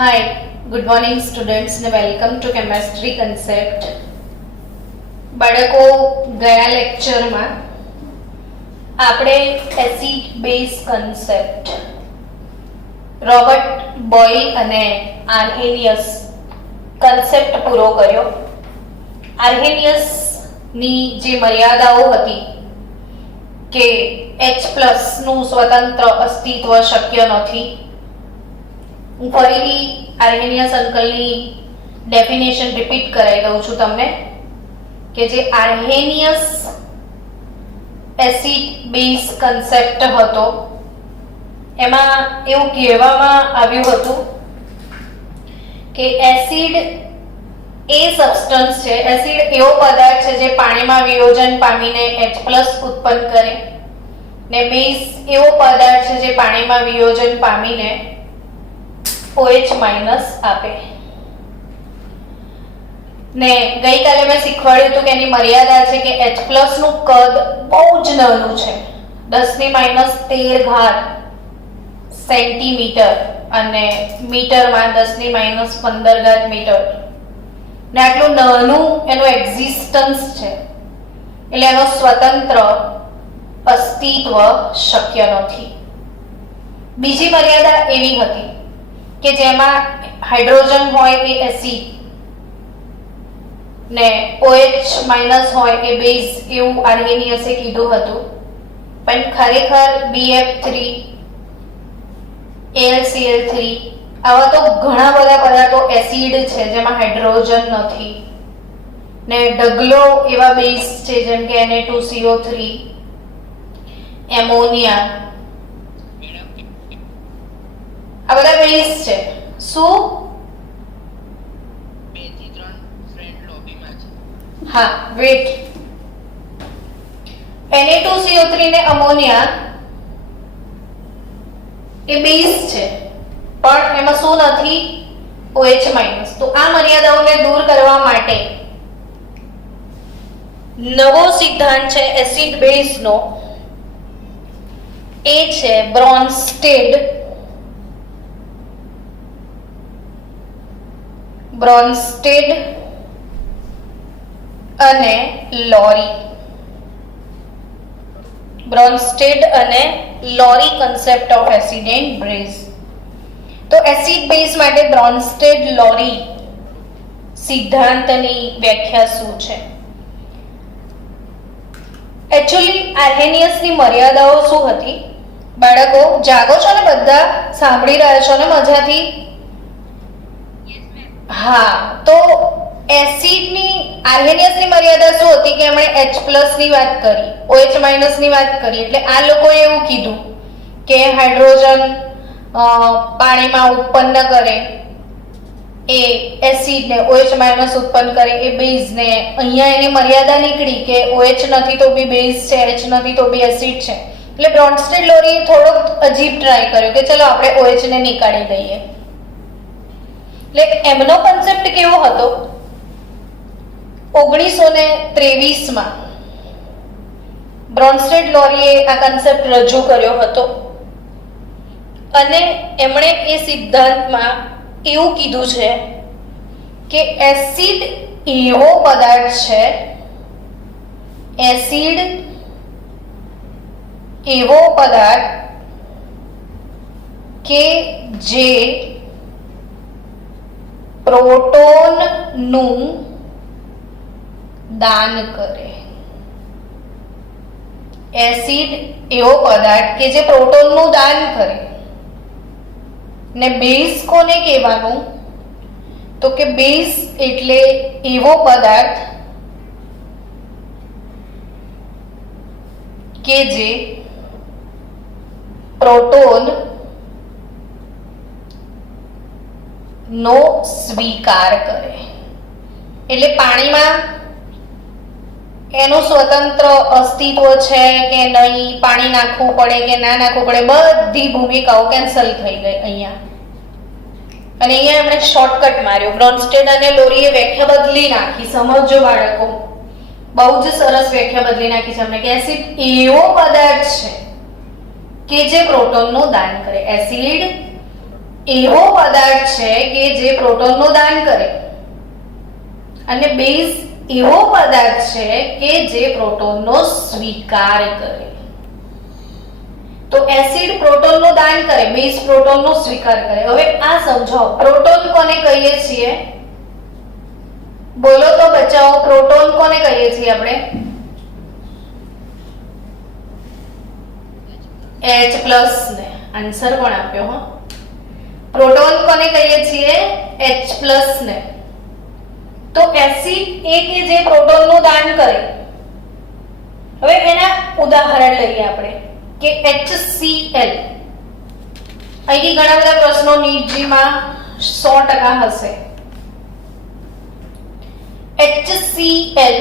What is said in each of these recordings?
Hi, good morning students and welcome to chemistry concept. બાળકો ગયા લેક્ચરમાં આપણે acid base concept Robert Boyle અને આર્હેનિયસ કન્સેપ્ટ પૂરો કર્યો. આર્હેનિયસની જે મર્યાદાઓ હતી કે H+ નું સ્વતંત્ર અસ્તિત્વ શક્ય નથી. હું ફરીથી આર્હેનિયસ અંકલની ડેફિનેશન રિપીટ કરાવી દઉં છું તમને કે જે આર્હેનિયસ એસિડ બેઝ કન્સેપ્ટ હતો એમાં એવું કહેવામાં આવ્યું હતું કે એસિડ એ સબસ્ટન્સ છે, એસિડ એવો પદાર્થ છે જે પાણીમાં વિયોજન પામીને H+ ઉત્પન્ન કરે ને બેઝ એવો પદાર્થ છે જે પાણીમાં વિયોજન પામીને OH- આપે. ને ગઈકાલે મેં શીખવાડ્યું હતું કે એની મર્યાદા છે કે H+ નું કદ બહુ જ નાનું છે, 10⁻13 સેન્ટીમીટર અને મીટરમાં 10⁻15 મીટર. ને આટલું નાનું એનું એક્ઝિસ્ટન્સ છે એટલે એનો સ્વતંત્ર અસ્તિત્વ શક્ય નથી. બીજી મર્યાદા એવી હતી કે જેમાં હાઇડ્રોજન હોય એ એસિડ ને OH- હોય એ બેઝ એવું આર્હેનિયસે કીધું હતું, પણ ખરેખર BF3 AlCl3 આવા તો ઘણા બધા પદાર્થો એસિડ છે જેમાં હાઇડ્રોજન નથી ને ઢગલો એવા બેઝ છે જેમ કે Na2CO3 એમોનિયા, આ બધા બેઝ છે. શું? 2 થી 3 ફ્રેન્ડ લોબીમાં છે. હા, વેટ. Na2CO3 ને અમોનિયા એ બેઝ છે પણ એમાં શું નથી? OH-. તો આ મર્યાદાઓને દૂર કરવા માટે નવો સિદ્ધાંત છે એસિડ બેઝનો, એ છે બ્રોન્સ્ટેડ અને લોરી. બ્રોન્સ્ટેડ અને Lowry concept of acid and base. તો એસિડ બેઝ માટે બ્રોન્સ્ટેડ લોરી સિદ્ધાંતની વ્યાખ્યા શું છે? એકચ્યુઅલી આર્હેનિયસની મર્યાદાઓ શું હતી? બાળકો જાગો છો ને, બધા સાંભળી રહ્યા છો ને મજાથી? હા, તો એસિડની આર્હેનિયસની મર્યાદા શું હતી કે એમણે H+ ની વાત કરી, OH- ની વાત કરી, એટલે આ લોકોએ એવું કીધું કે હાઇડ્રોજન પાણીમાં ઉત્પન્ન કરે એ એસિડ ને OH- ઉત્પન્ન કરે એ બેઝ ને અહીંયા એની મર્યાદા નીકળી કે OH નથી તો બી બેઝ છે, H નથી તો બી એસિડ છે. એટલે બ્રોન્સ્ટેડ લોરીએ થોડોક અજીબ ટ્રાય કર્યો કે ચલો આપણે OH ને નીકાળી દઈએ. એટલે એમનો કન્સેપ્ટ કેવો હતો? 1923માં બ્રોન્સ્ટેડ લોરીએ આ કન્સેપ્ટ રજૂ કર્યો હતો અને એમણે એ સિદ્ધાંતમાં એવું કીધું છે કે એસિડ એવો પદાર્થ છે, એસિડ એવો પદાર્થ કે જે પ્રોટોનનું દાન કરે. એસિડ એવો પદાર્થ કે જે પ્રોટોનનું દાન કરે. ને બેઝ કોને કહેવાનું? તો કે બેઝ એટલે એવો પદાર્થ કે જે પ્રોટોન નો સ્વીકાર કરે. એટલે પાણીમાં એનું સ્વતંત્ર અસ્તિત્વ છે કે નહીં, પાણી નાખવું પડે કે ના નાખવું પડે, બધી ભૂમિકાઓ કેન્સલ થઈ ગઈ અહીંયા. અને અહીંયા એમણે શોર્ટકટ માર્યો. બ્રોન્સ્ટેડ અને લોરીએ વ્યાખ્યા બદલી નાખી. સમજો બાળકો, બહુ જ સરસ વ્યાખ્યા બદલી નાખી છે એમણે કે એસિડ એવો પદાર્થ છે કે જે પ્રોટોનનું દાન કરે. એસિડ એવો પદાર્થ છે કે જે પ્રોટોનનું દાન કરે અને બેઝ એવો પદાર્થ છે કે જે પ્રોટોનનો સ્વીકાર કરે. તો એસિડ પ્રોટોનનું દાન કરે, બેઝ પ્રોટોનનો સ્વીકાર કરે. હવે આ સમજાવો, પ્રોટોન કોને કહીએ છીએ? બોલો તો બચ્ચાઓ, પ્રોટોન કોને કહીએ છીએ આપણે? H+ ને આન્સર કોણ આપ્યો? હો, પ્રોટોન કોને કહીએ છીએ? H+ ને. તો એસિડ એ કે જે પ્રોટોનનું દાન કરે. હવે એના ઉદાહરણ લઈએ આપણે કે HCl. અહીંથી ઘણા બધા પ્રશ્નો નીટજીમાં 100% હશે. HCl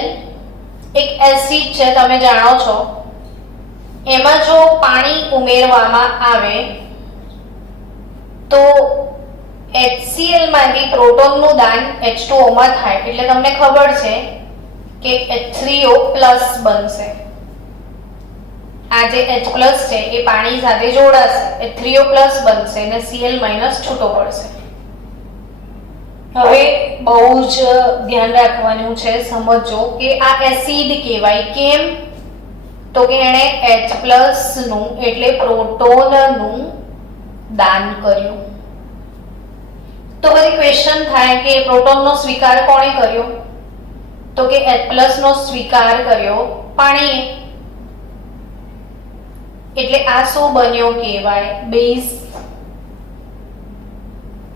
એક એસિડ છે, તમે જાણો છો. એમાં જો પાણી ઉમેરવામાં આવે તો HCl માંથી પ્રોટોનનું દાન H2O માં થાય, એટલે તમને ખબર છે કે H3O+ બનશે. આ જે H+ છે એ પાણી સાથે જોડાશે, H3O+ બનશે અને Cl- છૂટો પડશે. હવે બહુ જ ધ્યાન રાખવાનું છે, સમજો કે આ એસિડ કહેવાય. કેમ? તો કે એણે H+ નું એટલે પ્રોટોનનું દાન કર્યું. તો પછી ક્વેશ્ચન થાય કે પ્રોટોનનો સ્વીકાર કોણે કર્યો? તો કે H+ નો સ્વીકાર કર્યો પાણીએ. એટલે આ શું બન્યો કહેવાય? બેઝ.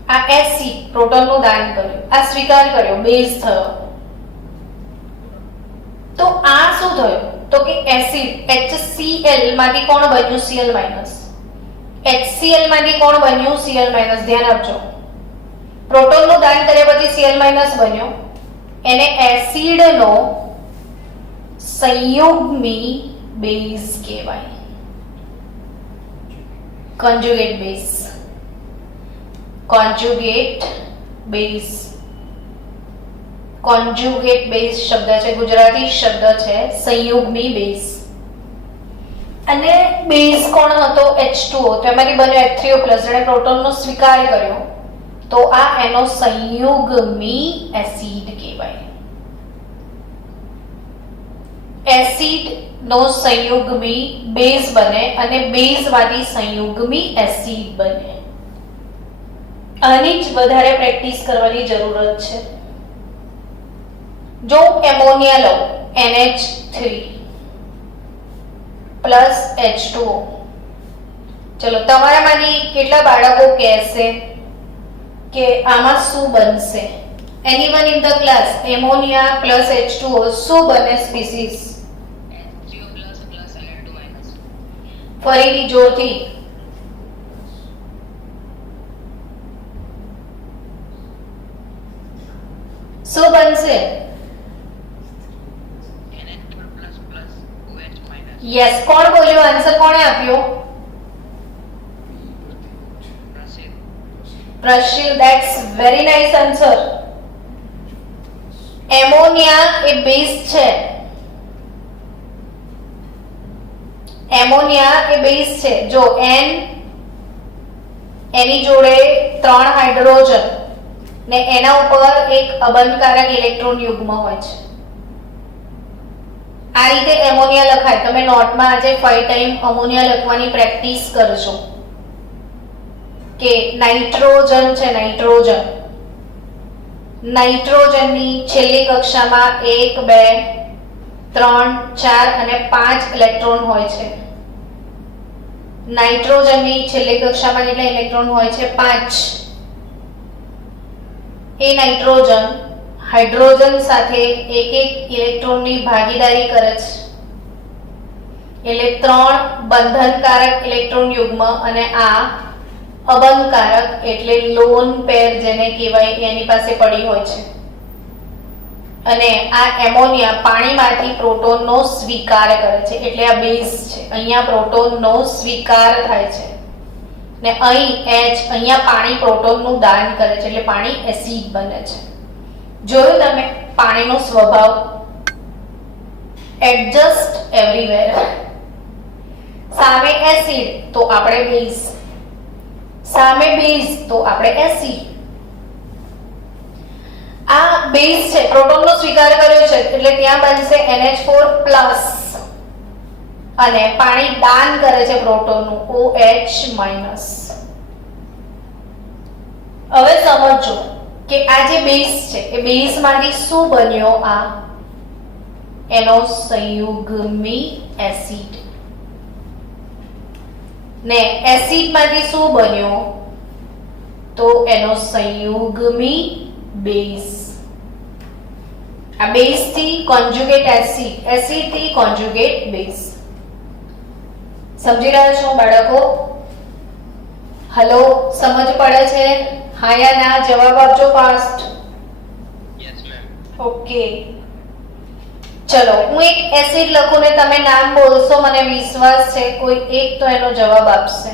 આ એસિડ પ્રોટોનનું દાન કર્યું, આ સ્વીકાર કર્યો, બેઝ થયો. તો આ શું થયું? તો કે એસિડ HCl માંથી કોણ બન્યું? Cl-. HCl માંથી કોણ બન્યું? Cl-. ધ્યાન આપજો. પ્રોટોનનું દાન કર્યા પછી Cl- બન્યો. એને એસિડનો સંયુગ્મી બેઝ કહેવાય. Conjugate base. Conjugate base. Conjugate base શબ્દ છે, ગુજરાતી શબ્દ છે, સંયુગ્મી બેઝ. અને બેઝ કોણ હતો? H2O. તો એમાંથી બન્યો H3O+, જેણે પ્રોટોનનો સ્વીકાર કર્યો. તો આ એનો સંયુગ્મી એસિડ કહેવાય. એસિડ નો સંયુગ્મી બેઝ બને અને બેઝ માંથી સંયુગ્મી એસિડ બને. આની જ વધારે પ્રેક્ટિસ કરવાની જરૂરત છે. જો એમોનિયા લો, NH3 પ્લસ H2O. ચલો, તમારામાંથી કેટલા બાળકો કહેશે કે આમાં શું બનશે? Anyone in the class, ammonia plus H2O શું બને સ્પીસીસ? H3O+ Al2-. ફરીથી જોરથી. શું બનશે? NH2++OH-. યસ. કોણ બોલ્યો? આન્સર કોણે આપ્યો? Prashil. That's very nice answer. Ammonia એ બેઝ છે. એમોનિયા એ બેઝ છે. જો N એની જોડે 3 હાઇડ્રોજન ને એના ઉપર એક અબંધકારક ઇલેક્ટ્રોન યુગ્મ હોય છે. આ રીતે એમોનિયા લખાય. તમે નોટમાં આજે 5 ટાઈમ અમોનિયા લખવાની પ્રેક્ટિસ કરજો. કે નાઇટ્રોજન છે, નાઇટ્રોજન. નાઇટ્રોજનની છેલ્લી કક્ષામાં 1, 2, 3, 4 અને 5 ઇલેક્ટ્રોન હોય છે. નાઇટ્રોજનની છેલ્લી કક્ષામાં કેટલા ઇલેક્ટ્રોન હોય છે? 5. એ નાઇટ્રોજન હાઇડ્રોજન સાથે એક ઇલેક્ટ્રોનની ભાગીદારી કરે છે. એટલે 3 બંધનકારક ઇલેક્ટ્રોન યુગ્મ અને આ અબંધકારક એટલે લોન પેર જેને કહેવાય એની પાસે પડી હોય છે. અને આ એમોનિયા પાણીમાંથી પ્રોટોનનો સ્વીકાર કરે છે, એટલે આ બેઝ છે. અહીંયા પ્રોટોનનો સ્વીકાર થાય છે ને અહીં H, અહીંયા પાણી પ્રોટોનનું દાન કરે છે, એટલે પાણી એસિડ બને છે. જોયું તમે પાણીનો સ્વભાવ? Adjust everywhere. સામે એસિડ તો આપણે બેઝ, સામે બેઝ તો આપણે એસિડ. આ બેઝ છે, પ્રોટોનનો સ્વીકાર કર્યો છે એટલે ત્યાં બનશે NH4 પ્લસ અને પાણી દાન કરે છે પ્રોટોનનું OH માઇનસ. હવે સમજો કે આ જે બેઝ છે એ બેઝમાંથી શું બન્યો? આ એનો સંયુગ્મી એસિડ. ને એસિડમાંથી શું બન્યો? તો એનો સંયુગ્મી બેઝ. આ બેઝ થી કોન્જ્યુગેટ એસિડ, એસિડ થી કોન્જ્યુગેટ બેઝ. સમજી રહ્યા છો બાળકો? હલો, સમજ પડે છે? હા યા ના? જવાબ આપજો ફાસ્ટ. Yes ma'am. ઓકે, ચલો હું એક એસિડ લખું ને તમે નામ બોલશો, મને વિશ્વાસ છે કોઈ એક તો એનો જવાબ આપશે.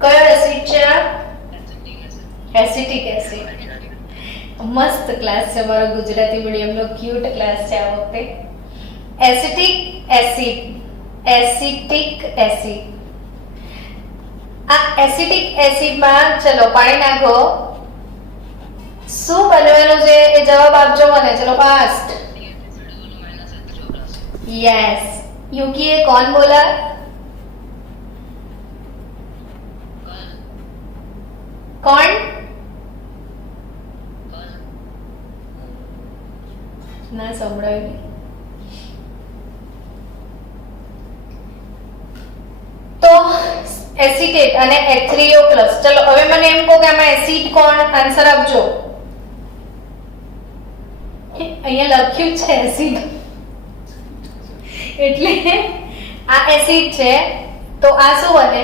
કયો એસિડ છે આ? Acetic acid. મસ્ત ક્લાસ છે મારો ગુજરાતી મીડિયમનો, ક્યુટ ક્લાસ છે આ વખતે. Acetic acid, acetic acid. આ એસિટિક એસિડમાં ચલો પાણી નાખો, શું બનવાનું છે એ જવાબ આપજો મને. ચલો ફાસ્ટ. यस, युकी ये कौन बोला? कौन? ના સંભળાયું. તો એસિટેટ અને H3O+. ચલો હવે મને એમ કહો કે આમાં એસિડ કોણ? આન્સર આપજો. અહીંયા લખ્યું છે એસિડ એટલે આ એસિડ છે તો આ શું બને?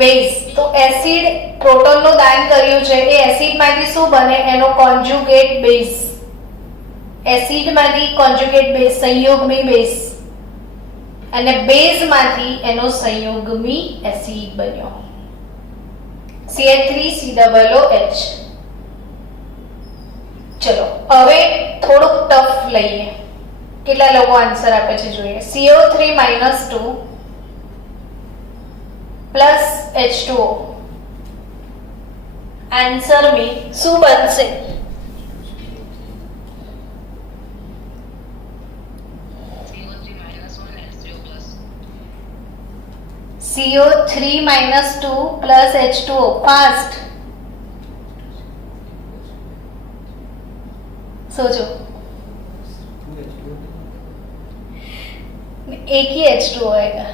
બેઝ. તો એસિડ પ્રોટોનનું દાન કર્યું છે એ એસિડમાંથી શું બને? એનો કોન્જ્યુગેટ બેઝ. એસિડમાંથી કોન્જ્યુગેટ બેઝ, સંયુગ્મી બેઝ, અને બેઝમાંથી એનો સંયુગ્મી એસિડ બન્યો CH3COOH. ચલો હવે થોડુંક ટફ લઈએ. કેટલા લોકો આન્સર આપે છે જોઈએ. CO3-2 plus H2O. આન્સર મી શું બનશે? CO3-2 plus H2O. ફાસ્ટ सोचो. एक ही H2O आएगा.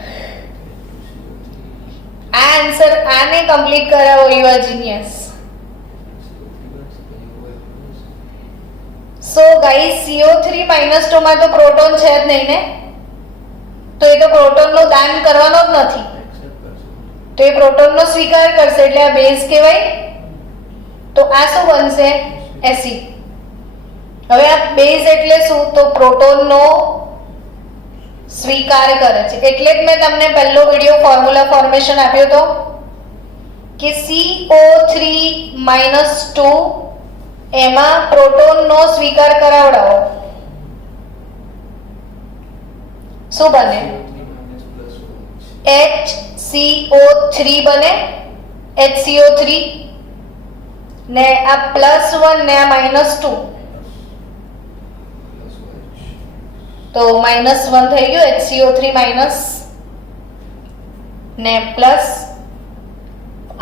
आंसर आने कंप्लीट कराओ. You are genius. So guys CO3-2 માં તો પ્રોટોન છે જ નહીં ને, તો એ તો પ્રોટોનનું દાન કરવાનો જ નથી, તો એ પ્રોટોનનો સ્વીકાર કરશે એટલે આ બેઝ કહેવાય. તો આ શું બનશે? એસિડ. હવે આ બેઝ એટલે શું? તો પ્રોટોનનો સ્વીકાર કરે છે. એટલે જ મેં તમને પહેલો વિડિયો ફોર્મ્યુલા ફોર્મેશન આપ્યો તો કે CO3-2 એમાં પ્રોટોનનો સ્વીકાર કરાવડાવો. શું બને? HCO3 બને. HCO3 ને આ +1 ને આ -2 તો -1 થઈ ગયું. HCO3- ને પ્લસ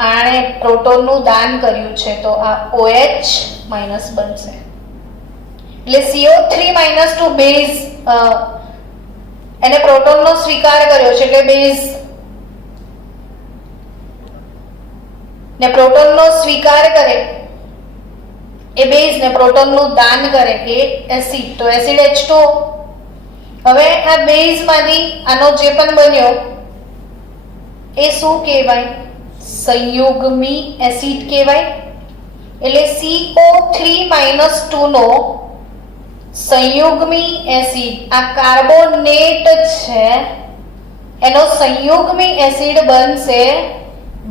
આણે પ્રોટોનનું દાન કર્યું છે તો આ OH- બનશે. એટલે CO3-2 બેઝ એને પ્રોટોનનો સ્વીકાર કર્યો છે એટલે બેઝ, ને પ્રોટોનનો સ્વીકાર કરે એ બેઝ, ને પ્રોટોનનું દાન કરે એ એસિડ, તો એસિડ H2O. હવે આ બેઝમાંથી આનો જે પણ બન્યો એ શું કહેવાય? સંયુગ્મી એસિડ કહેવાય. એટલે CO3-2 નો સંયુગ્મી એસિડ, આ કાર્બોનેટ છે, એનો સંયુગ્મી એસિડ બનશે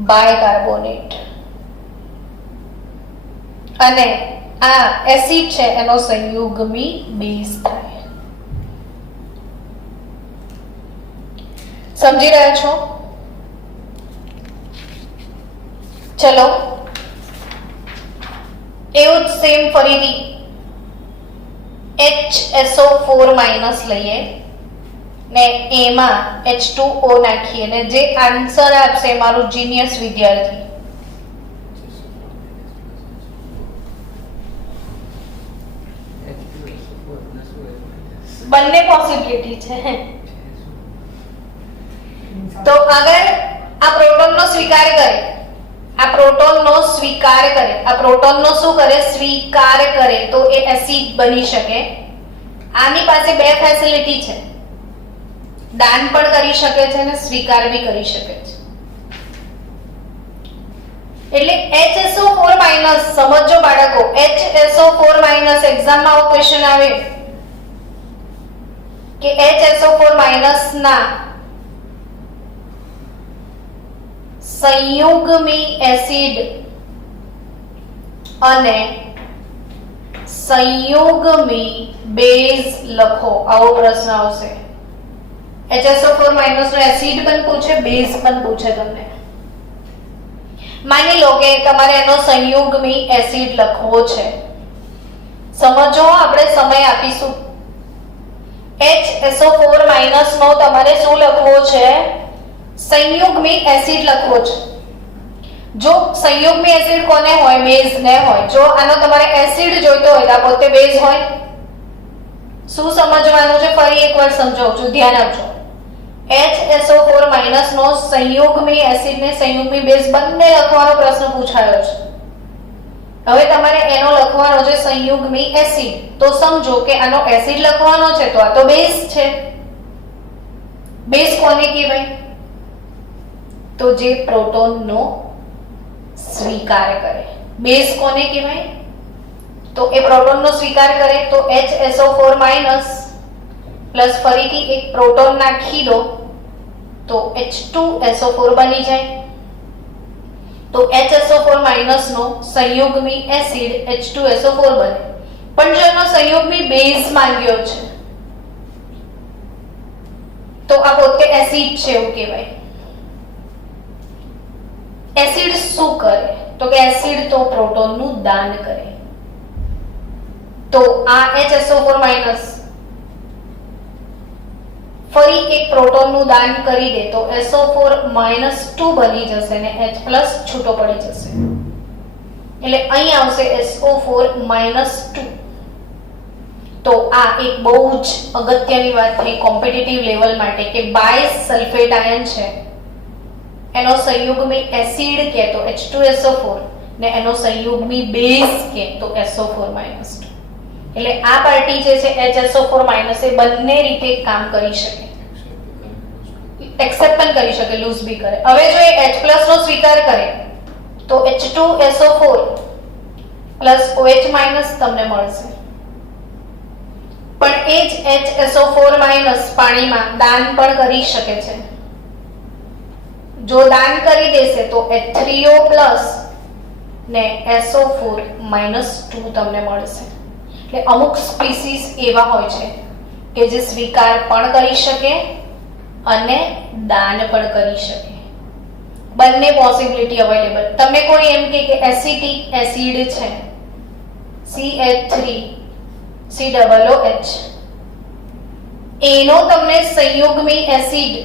બાયકાર્બોનેટ, અને આ એસિડ છે એનો સંયુગ્મી બેઝ થાય. સમજી રહ્યા છો? ચલો એવું જ સેમ ફરીથી HSO4 માઇનસ લઈએ ને એમાં H2O નાખીએ ને જે આન્સર આપશે મારું જીનિયસ વિદ્યાર્થી બંને પોસિબિલિટી છે તો અગર આ પ્રોટોનનો સ્વીકાર કરે આ પ્રોટોનનો સ્વીકાર કરે આ પ્રોટોનનો શું કરે સ્વીકાર કરે તો એ એસિડ બની શકે આની પાસે બે ફેસિલિટી છે દાન પણ કરી શકે છે અને સ્વીકાર બી કરી શકે છે એટલે HSO4- સમજો બાળકો HSO4- એક્ઝામમાં આવો ક્વેશ્ચન આવે કે HSO4- ના સંયુગ્મી એસિડ અને સંયુગ્મી બેઝ લખો આવો પ્રશ્ન આવશે HSO4- નો એસિડ પણ પૂછે બેઝ પણ પૂછે તમને માની લો કે તમારે એનો સંયુગ્મી એસિડ લખવો છે સમજો આપણે સમય આપીશું HSO4- નો તમારે શું લખવો છે સંયુગ્મી એસિડ લખવો છે જો સંયુગ્મી એસિડ કોને હોય બેઝ ને હોય જો આનો તમારે એસિડ જોઈતો હોય તો આ પોતે બેઝ હોય શું સમજવાનું છે ફરી એકવાર સમજાવું છું ધ્યાન આપજો HSO4- નો સંયુગ્મી એસિડ ને સંયુગ્મી બેઝ બંને લખવાનો પ્રશ્ન પૂછાયો છે હવે તમારે એનો લખવાનો છે સંયુગ્મી એસિડ તો સમજો કે આનો એસિડ લખવાનો છે તો આ તો બેઝ છે બેઝ કોને કહેવાય તો જે પ્રોટોનનો સ્વીકાર કરે બેઝ કોને કહેવાય તો એ પ્રોટોનનો સ્વીકાર કરે તો HSO4- પ્લસ ફરીથી એક પ્રોટોન નાખી દો તો H2SO4 બની જાય તો HSO4- નો સંયુગ્મી એસિડ H2SO4 બને પણ જો એનો સંયુગ્મી બેઝ માંગ્યો છે તો આ પોતે એસિડ છે એવું કહેવાય એસિડ શું કરે તો કે એસિડ તો પ્રોટોનનું દાન કરે તો આ HSO4- ફરી એક પ્રોટોનનું દાન કરી દે તો SO4- 2 બની જશે ને H+ છૂટો પડી જશે એટલે અહીં આવશે SO4- 2 તો આ એક બહુ જ અગત્યની વાત થઈ કોમ્પિટિટિવ લેવલ માટે કે બાયસલ્ફેટ આયન છે એનો સંયુગ્મી એસિડ કે તો H2SO4 ને એનો સંયુગ્મી બેઝ કે તો SO4- 2 એટલે આ પાર્ટી જે છે HSO4- એ બંને રીતે કામ કરી શકે એક્સેપ્ટ પણ કરી શકે લૂઝ બી કરે હવે જો એ H+ નો સ્વીકાર કરે તો H2SO4 OH- તમને મળશે પણ એ જ HSO4- પાણીમાં દાન પણ કરી શકે છે જો દાન કરી દેશે તો H3O+ ને SO4- 2 તમને મળશે એટલે અમુક સ્પીસીસ એવા હોય છે કે જે સ્વીકાર પણ કરી શકે અને દાન પણ કરી શકે બંને પોસિબિલિટી અવેલેબલ તમને કોઈ એમ કે એસિટિક એસિડ છે CH3COOH એનો તમને સંયુગ્મી એસિડ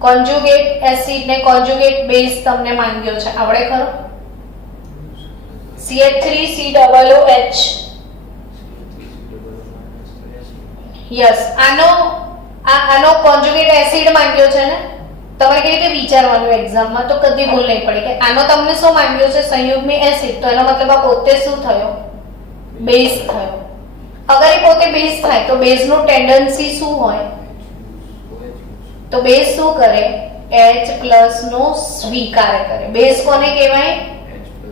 કોન્જુગેટ એસિડ ને કોન્જુગેટ બેઝ તમને માંગ્યો છે આવડે ખરો CH3COOH યસ આનો કોન્જુગેટ એસિડ માંગ્યો છે ને તમારે કેવી રીતે વિચારવાનું એક્ઝામમાં તો કદી ભૂલ નહીં પડે કે આનો તમને શું માંગ્યો છે સંયુગ્મી એસિડ તો એનો મતલબ આ પોતે શું થયો બેઝ થયો અગર એ પોતે બેઝ થાય તો બેઝનું ટેન્ડન્સી શું હોય તો બેઝ શું કરે H+ નો સ્વીકાર કરે બેઝ કોને કહેવાય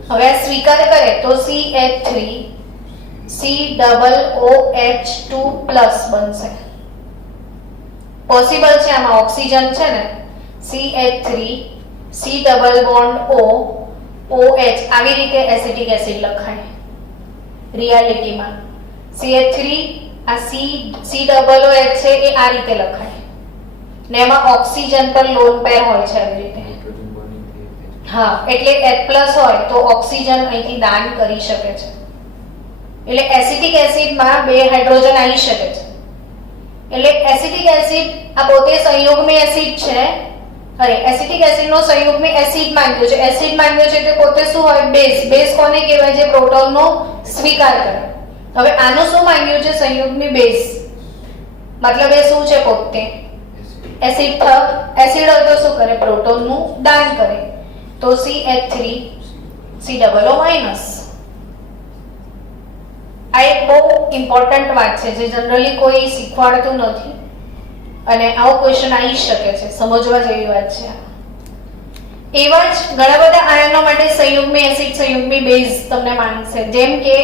હવે આ સ્વીકાર કરે તો CH3COOH2+ બનશે પોસિબલ છે આમાં ઓક્સિજન છે ને CH3C=OOH આવી રીતે એસિટિક એસિડ લખાય રિયાલિટીમાં CH3 આ COOH છે એ આ રીતે લખાય ને એમાં ઓક્સિજન પર લોન પેર હોય છે આવી રીતે હા, એટલે H+ હોય તો ઓક્સિજન અહીંથી દાન કરી શકે છે. એટલે એસિટિક એસિડમાં 2 હાઇડ્રોજન આવી શકે છે. એટલે એસિટિક એસિડ આ પોતે સંયુગ્મી એસિડ છે. અરે, એસિટિક એસિડનો સંયુગ્મી એસિડ માંગ્યો છે. એસિડ માંગ્યો છે તો પોતે શું હોય? બેઝ. બેઝ કોને કહેવાય? જે પ્રોટોનનો સ્વીકાર કરે. હવે આનું શું માંગ્યું છે? સંયુગ્મી બેઝ. મતલબ એ શું છે? પોતે એસિડ એસિડ હોય તો શું કરે? પ્રોટોનનું દાન કરે. તો CH3 COO-. આ એક બહુ ઇમ્પોર્ટન્ટ વાત છે જે જનરલી કોઈ શીખવાડતું નથી અને આવો ક્વેશ્ચન આવી શકે છે. સમજવા જેવી વાત છે. એવા જ ઘણા બધા આયનો માટે સંયુગ્મી એસિડ સંયુગ્મી બેઝ તમને માંગશે, જેમ કે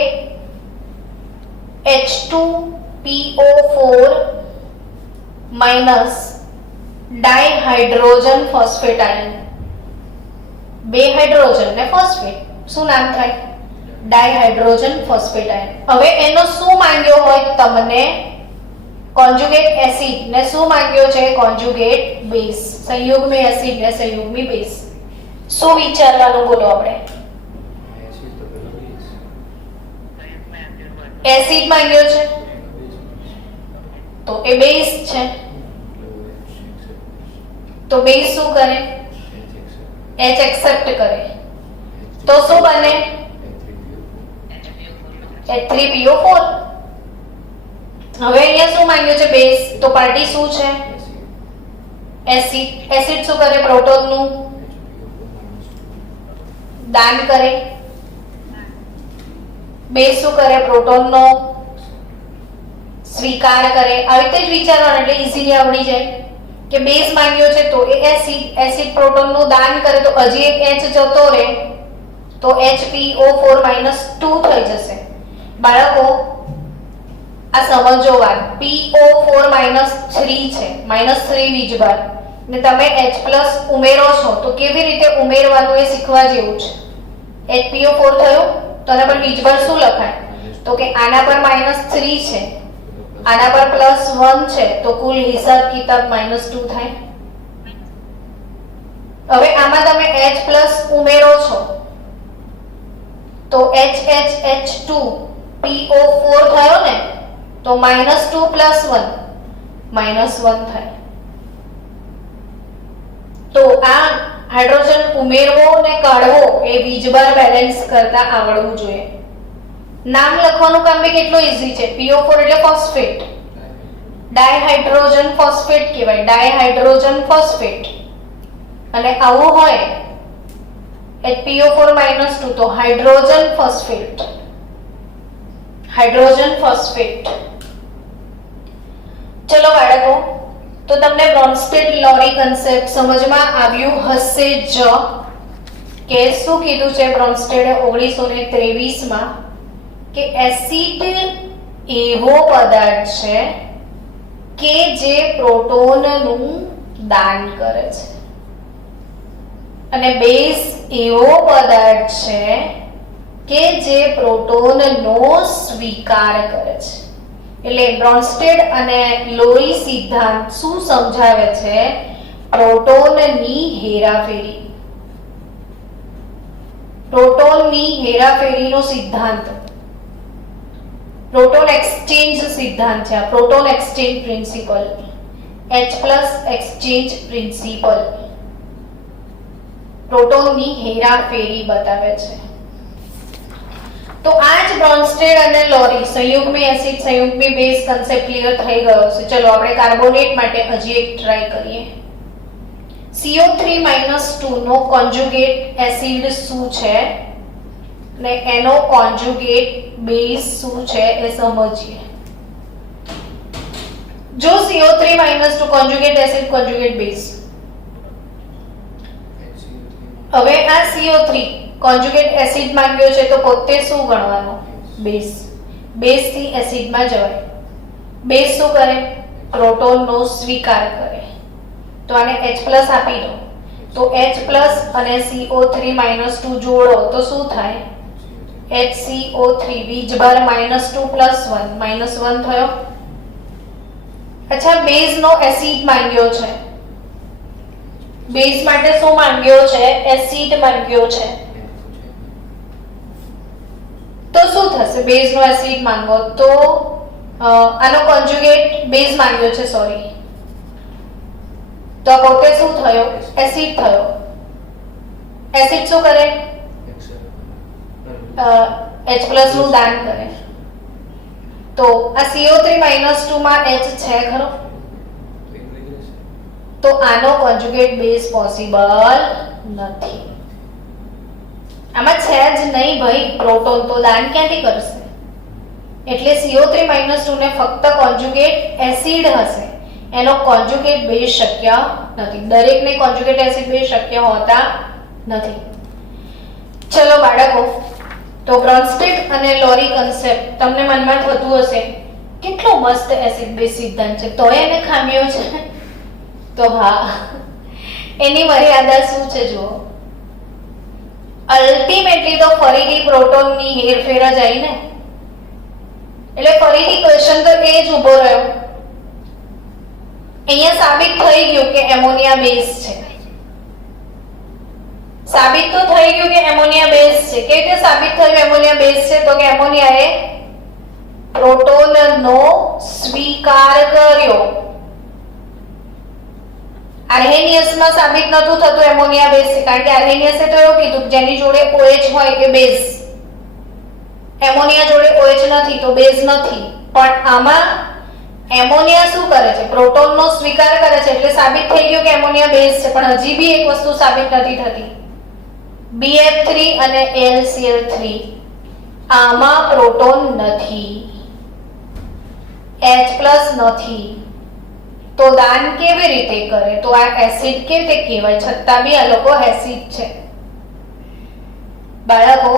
H2PO4 dihydrogen phosphate ion. 2 hydrogen ને ફોસ્ફેટ, શું નામ થાય? Dihydrogen phosphate ion. હવે એનો શું માંગ્યો હોય તમને? કોન્જુગેટ એસિડ ને શું માંગ્યો છે? Conjugate base. સંયુગ્મી એસિડ ને સંયુગ્મી બેઝ. શું વિચારવાનું બોલો આપણે? એસિડ માંગ્યો છે તો એ બેઝ છે. તો બેઝ શું કરે? H એક્સેપ્ટ કરે. તો શું બને? H3PO4. હવે અહીંયા શું માંગ્યું છે? બેઝ. તો પાર્ટી શું છે? એસિડ. એસિડ શું કરે? પ્રોટોનનું દાન કરે. બેઝ શું કરે? પ્રોટોનનો સ્વીકાર કરે. આવી રીતે જ વિચારવાનું એટલે ઈઝીલી આવડી જાય કે બેઝ માંગ્યો છે તો એ એસિડ. એસિડ પ્રોટોનનું દાન કરે તો હજી એક H જતો રહે તો HPO4-2 થઈ જશે. બાળકો આ સમજો વાત. PO4-3 છે, -3 વીજભાર ને તમે H+ ઉમેરો છો તો કેવી રીતે ઉમેરવાનું એ શીખવા જેવું છે. HPO4 થયું તો આના પર વીજભાર શું લખાય? તો કે આના પર -3 છે, આના પર +1 છે, તો કુલ હિસાબ કિતાબ -2 થાય. હવે આમાં તમે H+ ઉમેરો છો તો HH2PO4 થયો ને, તો -2 + 1 -1 થાય. તો આ હાઇડ્રોજન ઉમેરવો ને કાઢવો એ વીજભાર બેલેન્સ કરતા આવડવું જોઈએ. નામ લખવાનું કામ બી કેટલું ઈઝી છે. PO4 એટલે ફોસ્ફેટ, ડાયહાઇડ્રોજન ફોસ્ફેટ કહેવાય, ડાયહાઇડ્રોજન ફોસ્ફેટ. અને આવું હોય HPO4-2 તો હાઇડ્રોજન ફોસ્ફેટ, હાઇડ્રોજન ફોસ્ફેટ. ચલો બાળકો, તો તમને બ્રોન્સ્ટેડ-લોરી કન્સેપ્ટ સમજમાં આવ્યું હશે જ કે શું કીધું છે બ્રોન્સ્ટેડે 1923 કે એસિડ એવો પદાર્થ છે કે જે પ્રોટોનનું દાન કરે છે અને બેઝ એવો પદાર્થ છે કે જે પ્રોટોનનો સ્વીકાર કરે છે. એટલે બ્રોન્સ્ટેડ અને લોરી સિદ્ધાંત શું સમજાવે છે? પ્રોટોનની હેરાફેરી. પ્રોટોનની હેરાફેરીનો સિદ્ધાંત પ્રોટોન એક્સચેન્જ સિદ્ધાંત છે. Proton exchange principle, H+ exchange principle પ્રોટોનની હેરાફેરી બતાવે છે. તો આ જ બ્રોન્સ્ટેડ અને લોરી સંયુગ્મી એસિડ સંયુગ્મી બેઝ કન્સેપ્ટ ક્લિયર થઈ ગયો છે. ચલો આપણે કાર્બોનેટ માટે હજી એક ટ્રાય કરીએ. CO3-2 નો કોન્જુગેટ એસિડ શું છે ને એનો કોન્જુગેટ બેઝ શું છે એ સમજીએ. જો CO3-2 conjugate acid conjugate base. હવે આ CO3 કોન્જુગેટ એસિડ માંગ્યો છે તો પોતે શું ગણવાનું? બેઝ. બેઝ થી એસિડમાં જવાય. બેઝ શું કરે? પ્રોટોનનો સ્વીકાર કરે. તો આને H+ આપી દો તો H+ અને CO3-2 જોડો તો શું થાય? HCO3 વીજભાર -2 + 1 -1 થયો. અચ્છા, બેઝ નો એસિડ માંગ્યો છે બેઝ માટે શું માંગ્યો છે? એસિડ માંગ્યો છે. તો શું થશે? બેઝ નો એસિડ માંગો તો આનો કોન્જ્યુગેટ બેઝ માંગ્યો છે, સોરી, તો આ પોતે શું થયો? એસિડ થયો. એસિડ શું કરે? H+ નું દાન કરે. તો આ CO3 - 2 માં H છે ખરો? તો આનો કોન્જ્યુગેટ બેઝ પોસિબલ નથી. આમાં છે જ નહીં ભાઈ પ્રોટોન, તો દાન ક્યાંથી કરશે? એટલે CO3 - 2 ને ફક્ત કોન્જ્યુગેટ એસિડ હશે, એનો કોન્જ્યુગેટ બેઝ શક્ય નથી. દરેકને કોન્જ્યુગેટ એસિડ બેઝ શક્ય હોતા નથી. ચલો બાળકો, તો બ્રોન્સ્ટેડ અને લોરી કન્સેપ્ટ તમને મનમાં થતું હશે કેટલો મસ્ત એસિડ બેઝ સિદ્ધાંત છે, તો એને ખામીઓ છે. તો હા, એની મર્યાદા શું છે જુઓ. અલ્ટિમેટલી તો ફરીથી પ્રોટોનની હેરફેર જ આવી ને, એટલે ફરીથી ક્વેશ્ચન તો એ જ ઊભો રહ્યો. અહીંયા સાબિત થઈ ગયું કે એમોનિયા બેઝ છે. સાબિત તો થઈ ગયું કે એમોનિયા બેઝ છે. કેવી રીતે સાબિત થયું એમોનિયા બેઝ છે? તો કે એમોનિયાએ પ્રોટોનનો સ્વીકાર કર્યો. આર્હેનિયસમાં સાબિત નતું થતું એમોનિયા બેઝ છે, કારણ કે આર્હેનિયસે તો એવું કીધું જેની જોડે OH હોય એ બેઝ. એમોનિયા જોડે OH નથી તો બેઝ નથી. પણ આમાં એમોનિયા શું કરે છે? પ્રોટોનનો સ્વીકાર કરે છે, એટલે સાબિત થઈ ગયું કે એમોનિયા બેઝ છે. પણ હજી બી એક વસ્તુ સાબિત નથી થતી. BF3 અને AlCl3 આમાં પ્રોટોન નથી, H+ નથી. તો દાન કેવી રીતે કરે? તો આ એસિડ કેવી રીતે કહેવાય? છતાં બી આ લોકો એસિડ છે. બાળકો,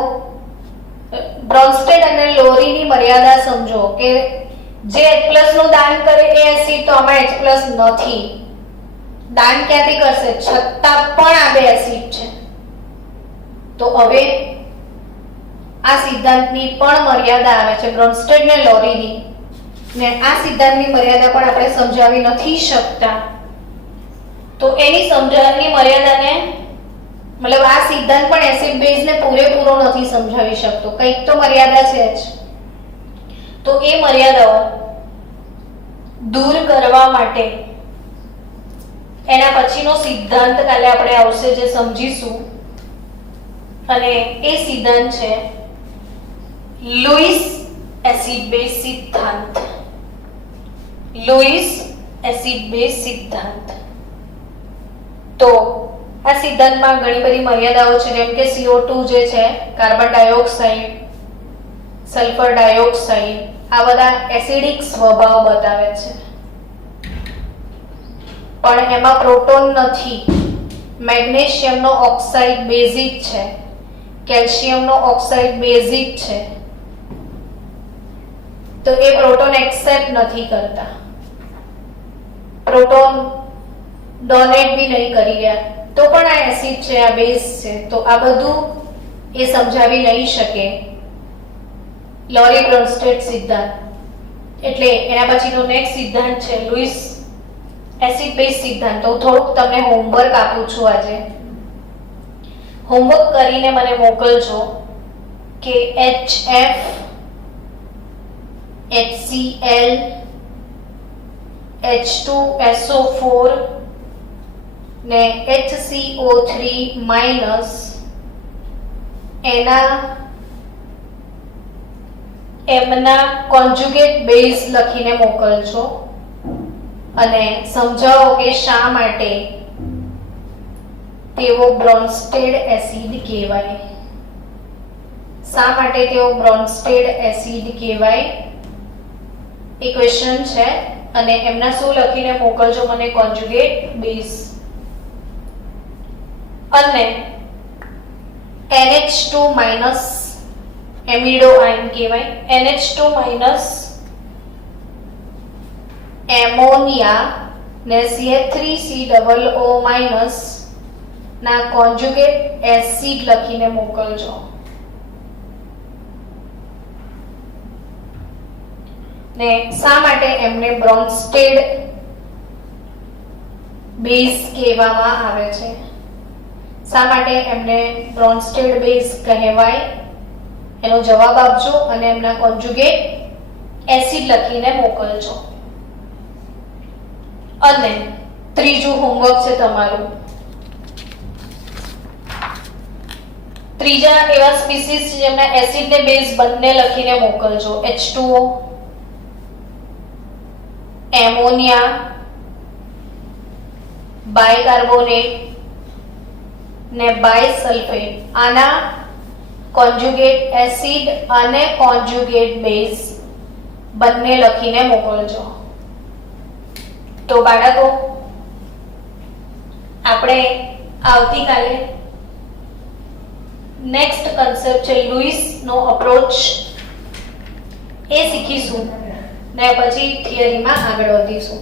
બ્રોન્સ્ટેડ અને લોરીની મર્યાદા સમજો કે જે H+ નું દાન કરે એ એસિડ, તો આમાં H+ નથી. દાન ક્યાંથી કરશે? છતાં પણ આ બે એસિડ છે. તો હવે આ સિદ્ધાંતની પણ મર્યાદા આવે છે, બ્રોન્સ્ટેડ ને લોરીની, ને આ સિદ્ધાંતની મર્યાદા પણ આપણે સમજાવી નથી શકતા. તો એની સમજણની મર્યાદાને, મતલબ આ સિદ્ધાંત પણ એસિડ બેઝને પૂરેપૂરો નથી સમજાવી શકતો. કંઈક તો મર્યાદા છે જ. તો એ મર્યાદાઓ દૂર કરવા માટે એના પછીનો સિદ્ધાંત કાલે આપણે આવશે જે સમજીશું, અને એ સિદ્ધાંત છે લુઈસ એસિડ બેઝ સિદ્ધાંત. લુઈસ એસિડ બેઝ સિદ્ધાંત. તો આ સિદ્ધાંતમાં ઘણી બધી મર્યાદાઓ છે, જેમ કે CO2 જે છે, કાર્બન ડાયોક્સાઇડ, સલ્ફર ડાયોક્સાઇડ, આ બધા એસિડિક સ્વભાવ બતાવે છે. પણ એમાં પ્રોટોન નથી. મેગ્નેશિયમનો ઓક્સાઇડ બેઝિક છે, કેલ્શિયમનો ઓક્સાઇડ બેઝિક છે. તો એ પ્રોટોન એક્સેપ્ટ નથી કરતા, પ્રોટોન ડોનેટ બી નહીં કરી રહ્યા, તો પણ આ એસિડ છે, આ બેઝ છે. તો આ બધું એ સમજાવી નહીં શકે લોરી બ્રોન્સ્ટેડ સિદ્ધાંત. એટલે એના પછીનો નેક્સ્ટ સિદ્ધાંત છે લુઈસ એસિડ બેઝ સિદ્ધાંત. તો થોડુંક તમને હોમવર્ક આપું છું આજે. હોમવર્ક કરીને મને મોકલજો કે HF, HCl, H2SO4 ને HCO3 માઇનસ એમના કોન્જ્યુગેટ બેઝ લખીને મોકલજો, અને સમજાવો કે શા માટે તેઓ બ્રોન્સ્ટેડ એસિડ કહેવાય. શા માટે તેઓ બ્રોન્સ્ટેડ એસિડ કહેવાય એ ક્વેશ્ચન છે. અને એમના શું લખીને મોકલજો મને કોન્જ્યુગેટ બેઝ. અને NH2 માઇનસ એમિડો આયન કહેવાય. NH2 માઇનસ એમોનિયા ને CH3COO માઇનસ ના કોન્જ્યુગેટ એસિડ લખીને મોકલજો. ને શા માટે એમને બ્રોન્સ્ટેડ બેઝ કહેવામાં આવે છે. શા માટે એમને બ્રોન્સ્ટેડ બેઝ કહેવાય એનો જવાબ આપજો અને એમના કોન્જ્યુગેટ એસિડ લખીને મોકલજો. અને ત્રીજું હોમવર્ક છે તમારું, ત્રીજા એવા સ્પીસીસ છે જેમના એસિડ ને બેઝ બંને લખીને મોકલજો. H2O, એમોનિયા, બાયકાર્બોનેટ ને બાયસલ્ફેટ. આના કોન્જ્યુગેટ એસિડ અને કોન્જ્યુગેટ બેઝ બંને લખીને મોકલજો. તો બાળકો, આપણે આવતીકાલે નેક્સ્ટ કન્સેપ્ટ છે લુઈસ નો અપ્રોચ એ શીખીશું ને પછી થિયરીમાં આગળ વધીશું.